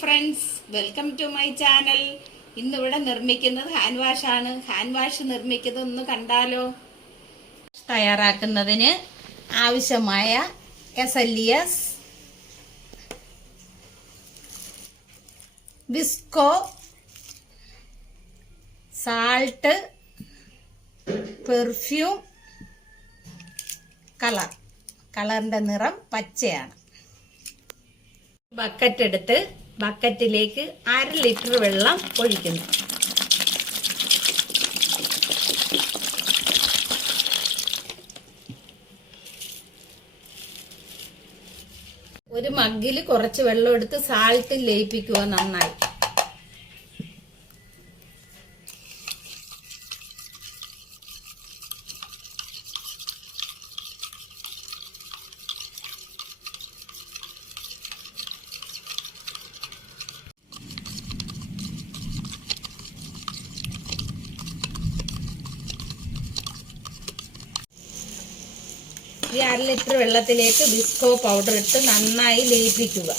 Friends, welcome to my channel. ഇന്നിവിടെ നിർമ്മിക്കുന്നത് hand wash ആണ്. ഹാൻഡ് വാഷ് നിർമ്മിക്കുന്നത് ഒന്ന് കണ്ടാലോ? തയ്യാറാക്കുന്നതിന് ആവശ്യമായ SLES, വിസ്കോ, സാൾട്ട്, പെർഫ്യൂം, കളറിന്റെ നിറം പച്ചയാണ്. ബക്കറ്റ് എടുത്ത് ബക്കറ്റിലേക്ക് 1/2 ലിറ്റർ വെള്ളം ഒഴിക്കുന്നു. ഒരു മഗ്ഗിൽ കുറച്ച് വെള്ളം എടുത്ത് സാൾട്ട് ലയിപ്പിക്കുക നന്നായി. ഈ 1/2 ലിറ്റർ വെള്ളത്തിലേക്ക് വിസ്കോ പൗഡർ ഇട്ട് നന്നായി ലയിപ്പിക്കുക.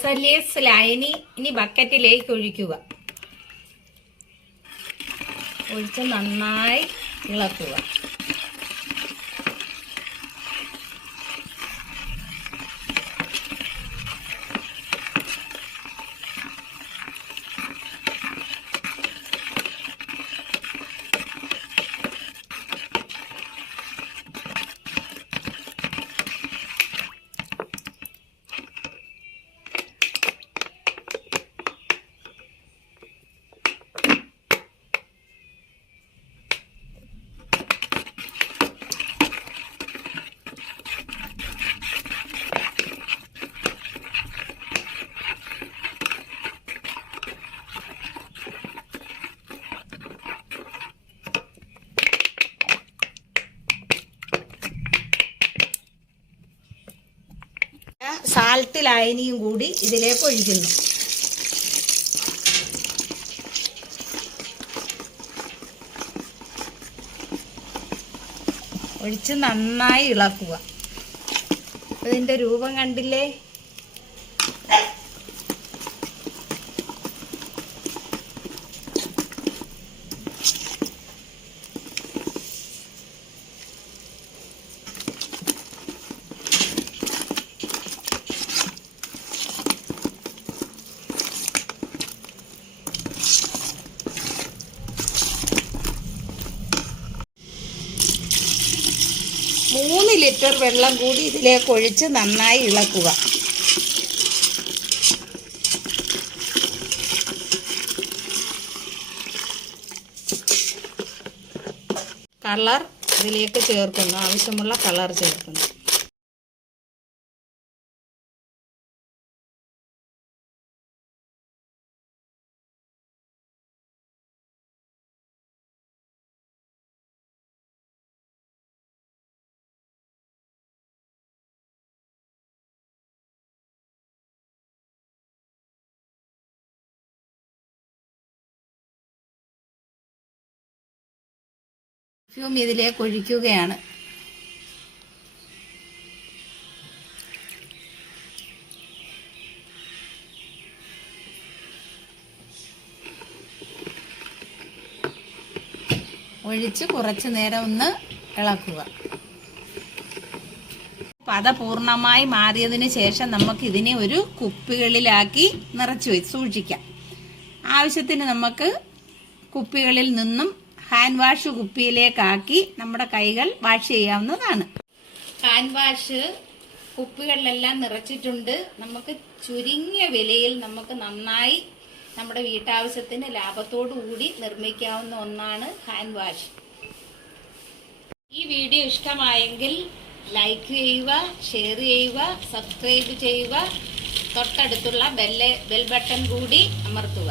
SLES ലൈനി ഇനി ബക്കറ്റിലേക്ക് ഒഴിക്കുക. ഒഴിച്ച് നന്നായി ഇളക്കുക. സാൾട്ട് ലായനിയും കൂടി ഇതിലേക്ക് ഒഴിക്കുന്നു. ഒഴിച്ച് നന്നായി ഇളക്കുക. ഇതിന്റെ രൂപം കണ്ടില്ലേ? മൂന്ന് ലിറ്റർ വെള്ളം കൂടി ഇതിലേക്ക് ഒഴിച്ച് നന്നായി ഇളക്കുക. കളർ ഇതിലേക്ക് ചേർക്കുന്നു. ആവശ്യമുള്ള കളർ ചേർക്കുന്നു. പെർഫ്യൂം ഇതിലേക്ക് ഒഴിക്കുകയാണ്. ഒഴിച്ച് കുറച്ചു നേരം ഒന്ന് ഇളക്കുക. പത പൂർണ്ണമായി മാറിയതിന് ശേഷം നമുക്ക് ഇതിനെ ഒരു കുപ്പികളിലാക്കി നിറച്ചു സൂക്ഷിക്കാം. ആവശ്യത്തിന് നമുക്ക് കുപ്പികളിൽ നിന്നും ഹാൻഡ് വാഷ് കുപ്പിയിലേക്കാക്കി നമ്മുടെ കൈകൾ വാഷ് ചെയ്യാവുന്നതാണ്. ഹാൻഡ് വാഷ് കുപ്പികളിലെല്ലാം നിറച്ചിട്ടുണ്ട്. നമുക്ക് ചുരുങ്ങിയ വിലയിൽ നമുക്ക് നന്നായി നമ്മുടെ വീട്ടാവശ്യത്തിന് ലാഭത്തോടു കൂടി നിർമ്മിക്കാവുന്ന ഒന്നാണ് ഹാൻഡ് വാഷ്. ഈ വീഡിയോ ഇഷ്ടമായെങ്കിൽ ലൈക്ക് ചെയ്യുക, ഷെയർ ചെയ്യുക, സബ്സ്ക്രൈബ് ചെയ്യുക, തൊട്ടടുത്തുള്ള ബെൽ ബട്ടൺ കൂടി അമർത്തുക.